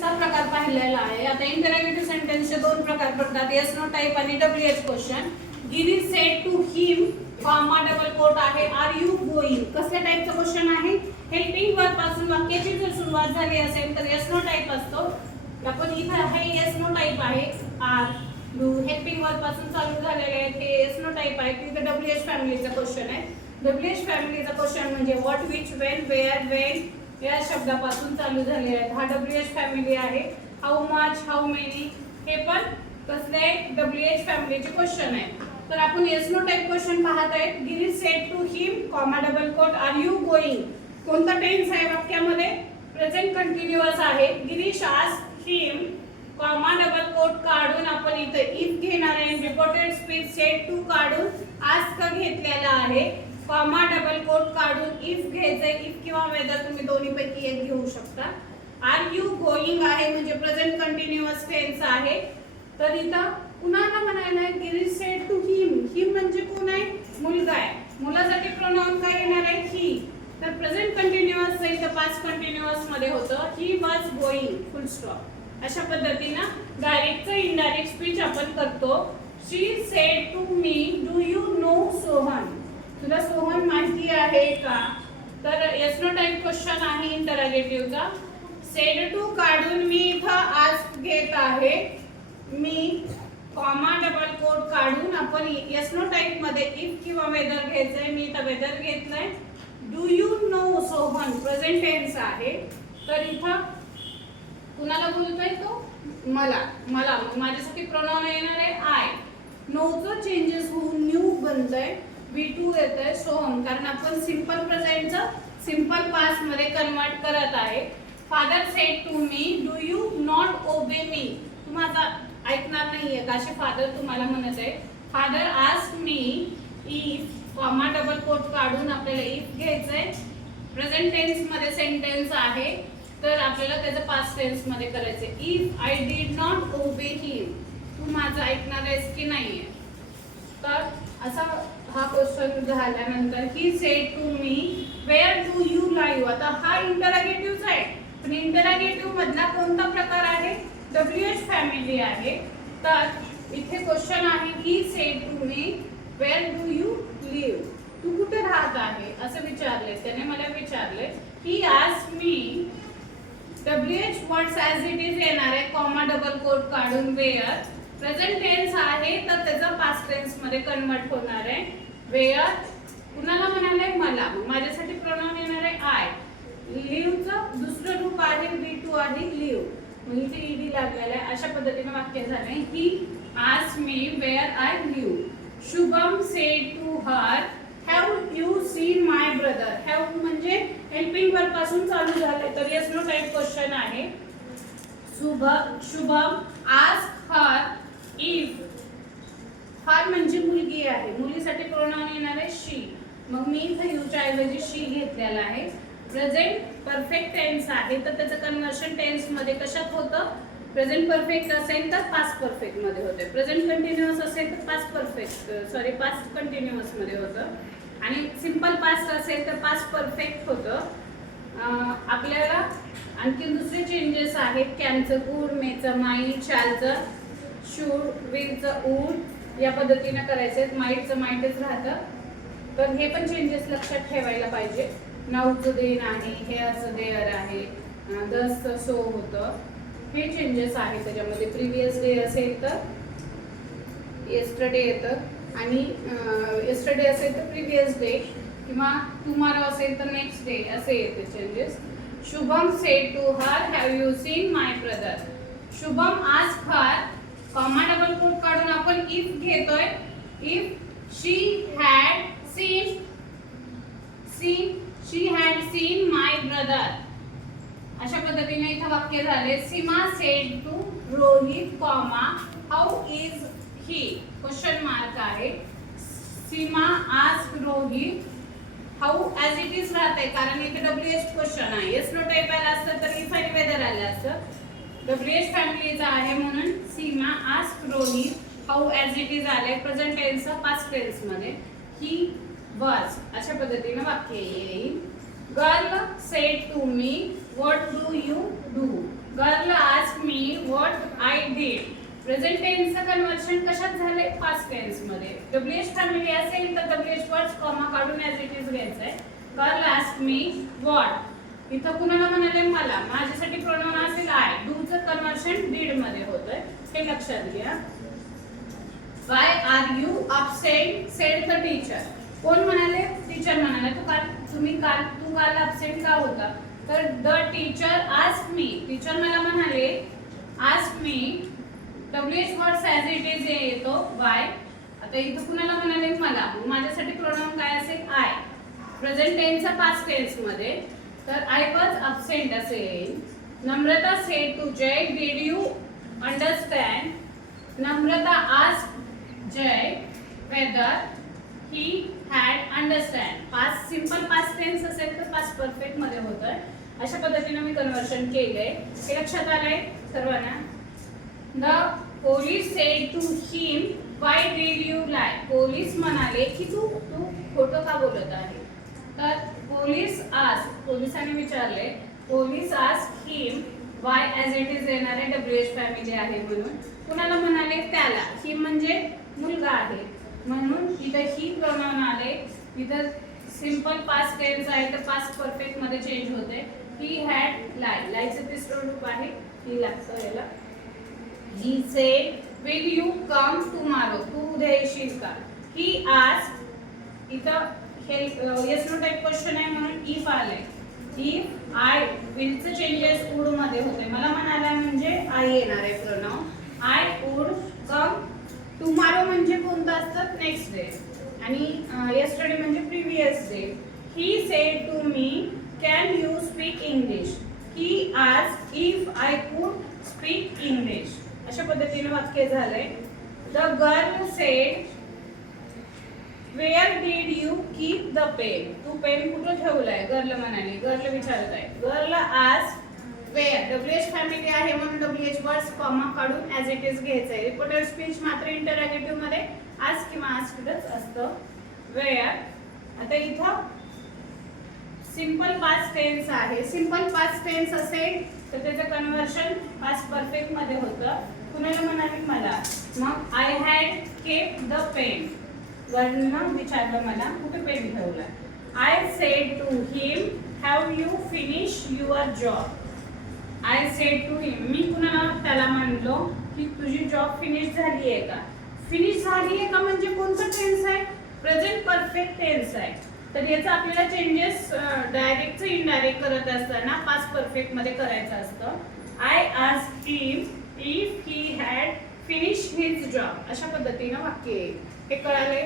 सेंटेन्सचा प्रकार पाहिलेला आहे. आता इंटरॅगेटिव्ह सेंटेन्सचे दोन प्रकार पडतात, येस नो टाइप आणि WH question. Girish said to him comma double quote आहे आर यू गोइंग. कसल्या टाइपचा क्वेश्चन आहे? हेल्पिंग वर्ब पासून वाक्याची जर सुरुवात झाली असेल तर येस नो टाइप असतो. आपण इथे आहे येस नो टाइप आहे, आर डू हेल्पिंग वर्ब पासून चालू झालेले आहेत, हे येस नो टाइप आहे. तिथे WH फॅमिलीचा क्वेश्चन आहे. WH फॅमिलीचा क्वेश्चन म्हणजे what, which, when, where, when या शब्दापासून चालू झाले आहेत. हा WH फॅमिली आहे. हाऊ मच, हाऊ मेनी हे पण कसले WH फॅमिलीचे क्वेश्चन आहे. तर आपण येस नो टाइप क्वेश्चन पाहत आहे. Girish said to him comma double quote are you going. कोणता टेन्स आहे वाक्यामध्ये? प्रेझेंट कंटिन्युअस आहे. Girish asked him comma double quote काढून आपण इथे इफ घेणार आहे. रिपोर्टेड स्पीच सेड टू काढून आस्क घेतलेला आहे. कॉमा डबल कोट काढून इफ घ्यायचंय. इफ किंवा वेदर तुम्ही दोन्ही पैकी एक घेऊ शकता. आर यू गोइंग आहे म्हणजे प्रेझेंट कंटिन्युअस टेन्स आहे. तर इथं कुणाला म्हणायला आहे? गिरीश सेड टू हिम. हिम म्हणजे कोण आहे? मुलगा आहे. मुलासाठी प्रोनाउन काय येणार आहे? ही. तर प्रेझेंट कंटिन्युअस इथं पास्ट कंटिन्युअस मध्ये होतं he was going full stop. अशा पद्धतीनं डायरेक्टचं इनडायरेक्ट स्पीच आपण करतो. She said to me do you know Sohan. तुला सोहन माहिती आहे का? तर येस नो टाइप क्वेश्चन आहे इंटरॅगेटिव्हचा. सेड टू काढून मी इथं आस्क घेत आहे. मी कॉमा डबल कोट काढून आपण येस नो टाइप मध्ये इफ किंवा वेदर घ्यायचंय. मी इथं वेदर घेतलंय. Do you know Sohan present tense आहे. तर इथं कुणाला बोलतोय तो? मला. मला माझ्यासाठी प्रोनाउन येणार आहे आय. नोचं चेंजेस होऊन न्यू बनतंय. V2 येतंय सोहम, कारण आपण सिंपल प्रेझेंटचं सिंपल पास्ट मध्ये कन्वर्ट करत आहे. Father said to me do you not obey me. तू माझा ऐकणार नाहीये का असे फादर तुम्हाला म्हणत आहे. Father asked me if comma double quote काढून आपल्याला इफ घ्यायचंय. प्रेझेंट टेन्स मध्ये सेंटेन्स आहे तर आपल्याला त्याचं पास्ट टेन्स मध्ये करायचंय. If I did not obey हिम. तू माझं ऐकणार आहेस की नाहीये. तर असा हा क्वेश्चन झाल्यानंतर he said to me where do you live. आता हा इंटरॅगेटिव्ह आहे पण इंटरॅगेटिव्ह मधला कोणता प्रकार आहे? WH फॅमिली आहे. तर इथे क्वेश्चन आहे he said to me where do you live. तू कुठे राहत आहे असं विचारले. त्याने मला विचारले. He asked me WH words as it is येणार आहे. कॉमा डबल कोट काढून वेअर. प्रेझेंट टेन्स आहे तर त्याचा पास्ट टेन्स मध्ये कन्वर्ट होणार आहे. वेअर कुणाला म्हणाले? मला. माझ्यासाठी प्रोनाउन येणार आहे आय. लिव्हचं दुसरं रूप आहे V2 आहे लिव्ह. मग इथे ईडी लागलेला आहे. अशा पद्धतीने वाक्य झाले. He asked me where I live. Shubham said to her have you seen my brother. Have म्हणजे हेल्पिंग वर्ब पासून चालू झाले तर येस नो टाइप क्वेश्चन आहे. Shubham ask her if. Her म्हणजे मुलगी आहे. मुलीसाठी प्रोनाउन येणार आहे शी. मग मी इथे यूच्या ऐवजी शी घेतलेला आहे. प्रेझेंट परफेक्ट टेन्स आहे तर त्याचं कन्वर्शन टेन्स मध्ये कशात होतं? प्रेझेंट परफेक्ट असेल तर पास्ट परफेक्ट मध्ये होते. प्रेझेंट कंटिन्युअस असेल तर पास्ट कंटिन्युअस मध्ये होतं. आणि सिंपल पास्ट असेल तर पास्ट परफेक्ट होतं. आपल्याला आणखी दुसरे चेंजेस आहेत. कॅनचं गुड, मेचं माईट, शॅलचं शूड, विलचं वूड या पद्धतीने करायचे. माईटचं माईटच राहतं. तर हे पण चेंजेस लक्षात ठेवायला पाहिजे. नाऊचं देन आहे, हेअरचं देअर आहे, दसचं सो होतं. हे चेंजेस आहे त्याच्यामध्ये. प्रिव्हियस डे असेल तर येस्टरडे येतं आणि येस्टरडे असेल तर प्रिव्हियस डे किंवा टुमॉरो असेल तर नेक्स्ट डे असे येते changes. Shubham said to her have you seen my brother. Shubham asked her comma double quote काढून आपण इफ घेतोय. If she had seen my brother. अशा पद्धतीने इथं वाक्य झाले. Seema said to Rohit comma how is he. Question mark आहे. Seema asked Rohit how as it is राहते कारण इथे WH क्वेश्चन आहे. येस नो टाइप आला असतं तर इफ आणि वेदर आलं असतं. WH फॅमिलीचा आहे म्हणून Seema asked Rohit how as it is आले. प्रेझेंट टेन्स पास्ट टेन्स मध्ये ही वॉज. अशा पद्धतीने वाक्य येईल. Girl said to me what do you do. Girl what I did. Present टेन्सचं कन्वर्शन कशात झाले? पास्ट टेन्स मध्ये. डब्ल्यूएच फॅमिली असेल तर डब्ल्यूएच वर्ड्स कॉमा काढून ॲज इट इज घ्यायचंय. Girl asked me what. इथं कुणाला म्हणाले? मला. माझ्यासाठी प्रोनाउन असेल आय. डूचं कन्वर्शन डीड मध्ये होतंय, हे लक्षात घ्या. Why are you absent said the teacher. कोण म्हणाले? टीचर म्हणाले. तू काल अपसेंट का होता? तर the teacher asked me. Teacher मला म्हणाले asked me. WH words as it is येतो व्हाय. आता इथं कुणाला म्हणाले? मला. माझ्यासाठी प्रोनाउन काय असेल? आय. प्रेझेंट टेन्सचा पास्ट टेन्स मध्ये तर आय वॉज अपसेंट असेल. Namrata said to Jay did you understand. Namrata asked Jay whether he had understand. Past simple past tense असेल तर पास्ट परफेक्ट मध्ये होतं. अशा पद्धतीने मी कन्वर्शन केलंय. हे लक्षात आलंय सर्वांना? The police said to him why did you lie. Police म्हणाले की तू खोटं का बोलत आहे. तर पोलिसांनी विचारले. Police asked him why as it is येणारे डब्ल्यूएच फॅमिली आहे म्हणून. कुणाला म्हणाले? त्याला. हिम म्हणजे मुलगा आहे म्हणून इथं ही प्रोनाउन आले. इथं सिंपल पास्ट टेन्स आहे तर पास्ट परफेक्ट मध्ये चेंज होते. ही हॅड लाय. लायचं तिसरं रूप आहे. ही लागतं याला. He said, "Will you come tomorrow?" तू उद्या येशील का? He asked. इथं हे yes no type क्वेश्चन आहे म्हणून if आलंय. If I will चे चेंजेस would मध्ये होते. मला म्हणाला म्हणजे I येणार आहे pronoun. I would come tomorrow म्हणजे कोणतं असतं? Next day. आणि yesterday म्हणजे previous day. He said to me, "Can you speak English?" He asked if I could speak English. अशा पद्धतीने वाक्य झालंय. The girl said where did you keep the pen. तू पेन कुठं ठेवलाय? गर्ल म्हणाली. गर्ल विचारत आहे. Girl asked where. WH family आहे म्हणून डब्ल्यूएच वर्ड्स कॉमा काढून ॲज इट इज घ्यायचंय. रिपोर्टेड स्पीच मात्र इंटरॅगेटिव्ह मध्ये आस्क किंवा आस्क्डच असतं. वेअर. आता इथं सिंपल पास्ट टेन्स आहे. सिंपल पास्ट टेन्स असेल तर त्याचं कन्वर्शन पास्ट परफेक्ट मध्ये होतं. कुणाला म्हणाले? मला. मग I had kept the pen. गर्लनं विचारलं मला कुठे पेन ठेवला. I said to him have you finish your job. I said to him. मी कुणाला? त्याला म्हणलो की तुझी जॉब फिनिश झाली आहे का? फिनिश झाली आहे का म्हणजे कोणतं टेन्स आहे? प्रेझेंट परफेक्ट टेन्स आहे. तर याचा आपल्याला चेंजेस डायरेक्टचं इनडायरेक्ट करत असताना पास्ट परफेक्ट मध्ये करायचं असतं. I asked him if he had finish his job. अशा पद्धतीनं वाक्य येईल. हे कळाले?